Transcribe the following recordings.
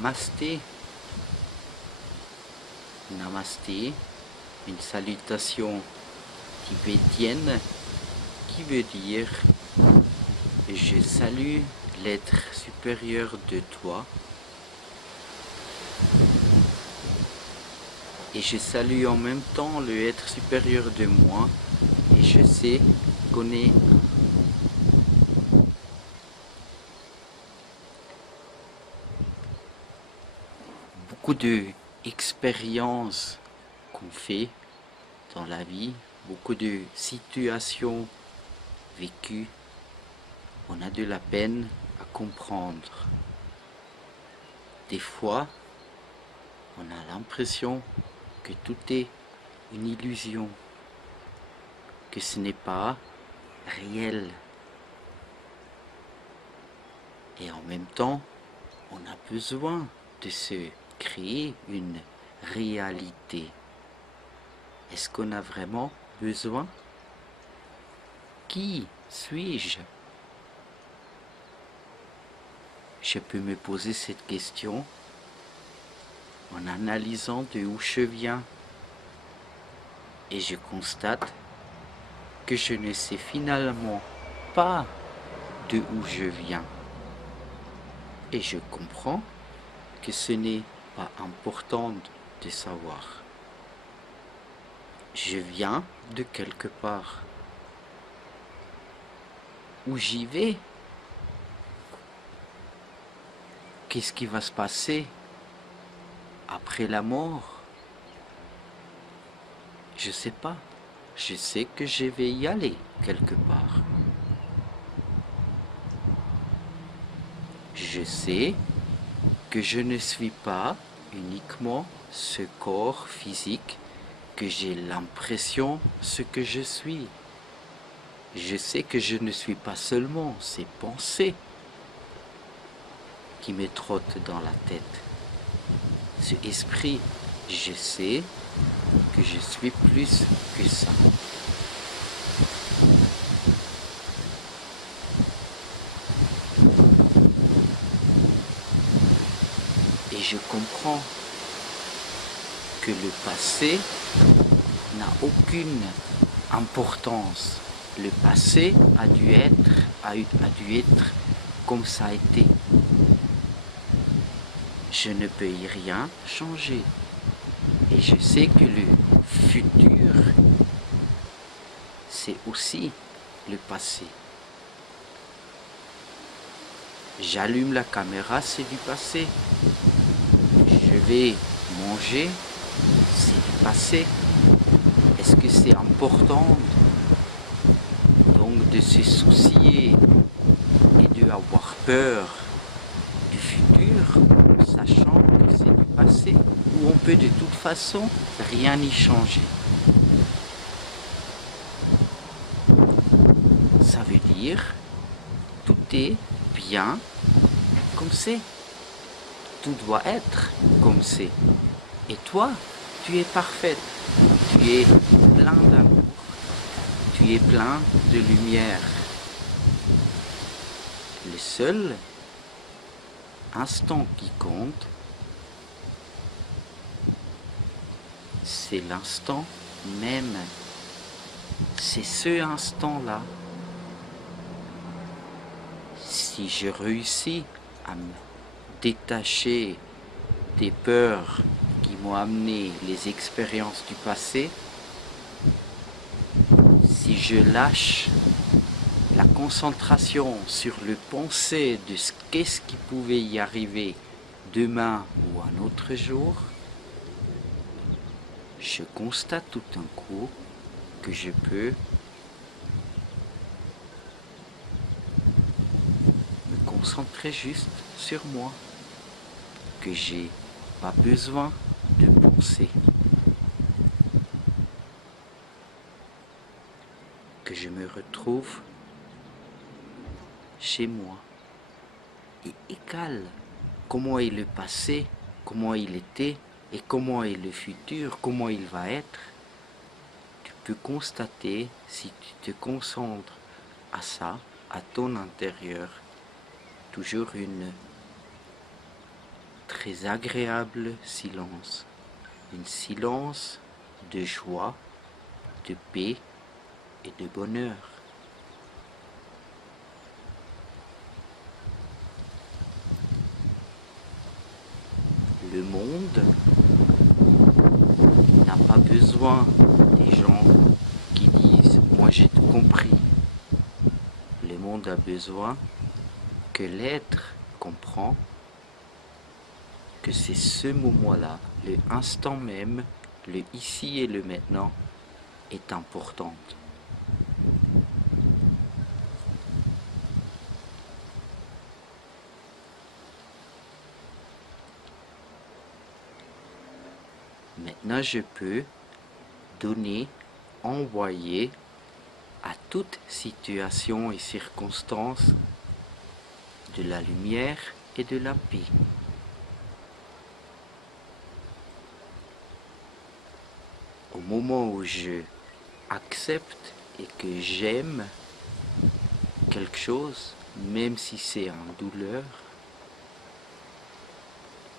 Namasté. Namasté, une salutation tibétienne qui veut dire je salue l'être supérieur de toi et je salue en même temps le être supérieur de moi et je sais qu'on est beaucoup d'expériences qu'on fait dans la vie, beaucoup de situations vécues, on a de la peine à comprendre. Des fois, on a l'impression que tout est une illusion, que ce n'est pas réel. Et en même temps, on a besoin de se créer une réalité. Est-ce qu'on a vraiment besoin? Qui suis-je? Je peux me poser cette question en analysant de où je viens et je constate que je ne sais finalement pas de où je viens. Et je comprends que ce n'est pas important de savoir. Je viens de quelque part. Où j'y vais? Qu'est-ce qui va se passer après la mort? Je sais pas. Je sais que je vais y aller quelque part. Je sais que je ne suis pas uniquement ce corps physique, que j'ai l'impression ce que je suis. Je sais que je ne suis pas seulement ces pensées qui me trottent dans la tête. Ce esprit, je sais que je suis plus que ça. Et je comprends que le passé n'a aucune importance. Le passé a dû être comme ça a été. Je ne peux y rien changer. Et je sais que le futur, c'est aussi le passé. J'allume la caméra, c'est du passé. Je vais manger, c'est du passé. Est-ce que c'est important donc de se soucier et d'avoir peur du futur, sachant que c'est du passé, où on peut de toute façon rien y changer? Ça veut dire tout est bien comme c'est. Tout doit être comme c'est. Et toi, tu es parfaite. Tu es plein d'amour. Tu es plein de lumière. Le seul instant qui compte, c'est l'instant même. C'est ce instant-là. Si je réussis à me détacher des peurs qui m'ont amené les expériences du passé, si je lâche la concentration sur le pensée de qu'est-ce qui pouvait y arriver demain ou un autre jour, je constate tout d'un coup que je peux me concentrer juste sur moi, que j'ai pas besoin de penser, que je me retrouve chez moi. Et égal comment est le passé, comment il était et comment est le futur, comment il va être, tu peux constater si tu te concentres à ça, à ton intérieur, toujours une très agréable silence. Un silence de joie, de paix et de bonheur. Le monde n'a pas besoin des gens qui disent « moi j'ai tout compris ». Le monde a besoin que l'être comprend que c'est ce moment-là, le instant même, le ici et le maintenant est important. Maintenant, je peux donner, envoyer à toute situation et circonstance de la lumière et de la paix. Au moment où je accepte et que j'aime quelque chose, même si c'est en douleur,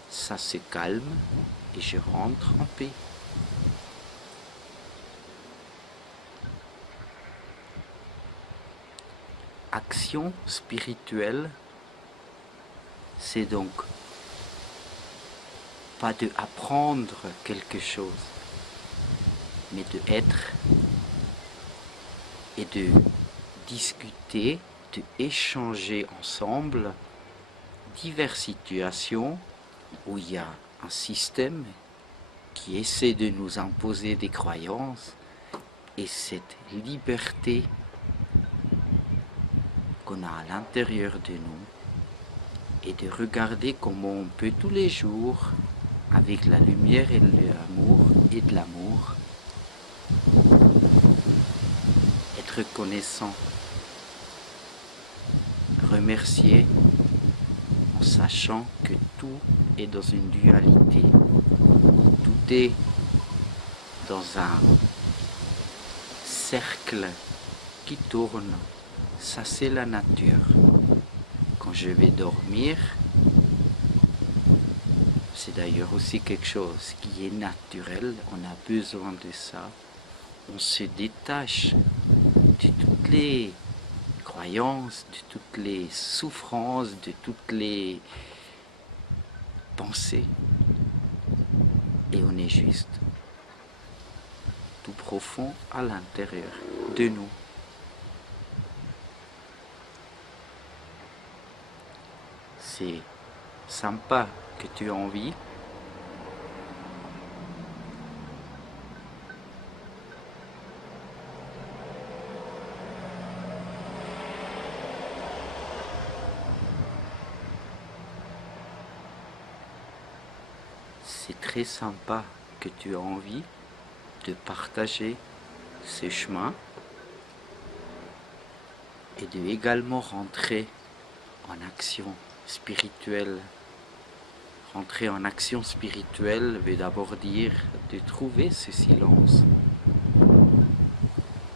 ça se calme et je rentre en paix. Action spirituelle, c'est donc pas de apprendre quelque chose, mais de être et de discuter, de échanger ensemble diverses situations où il y a un système qui essaie de nous imposer des croyances et cette liberté qu'on a à l'intérieur de nous et de regarder comment on peut tous les jours, avec la lumière et de l'amour, être reconnaissant, remercier en sachant que tout est dans une dualité, tout est dans un cercle qui tourne. Ça, c'est la nature. Quand je vais dormir, c'est d'ailleurs aussi quelque chose qui est naturel, on a besoin de ça. On se détache de toutes les croyances, de toutes les souffrances, de toutes les pensées. Et on est juste tout profond à l'intérieur de nous. C'est sympa que tu as envie. C'est très sympa que tu as envie de partager ce chemin et de également rentrer en action spirituelle. Rentrer en action spirituelle veut d'abord dire de trouver ce silence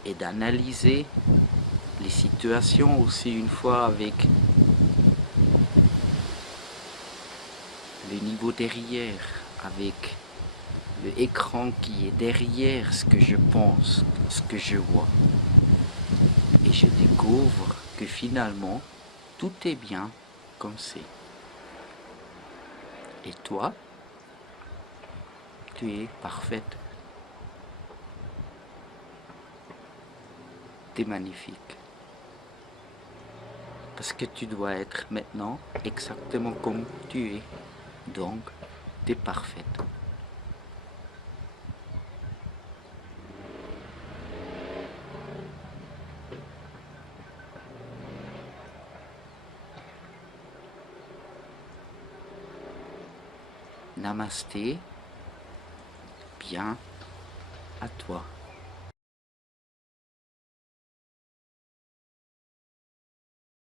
et d'analyser les situations aussi une fois avec le niveau derrière, avec le écran qui est derrière ce que je pense, ce que je vois. Et je découvre que finalement, tout est bien comme c'est. Et toi, tu es parfaite. Tu es magnifique. Parce que tu dois être maintenant exactement comme tu es. Donc, tu es parfaite. Namasté, bien à toi.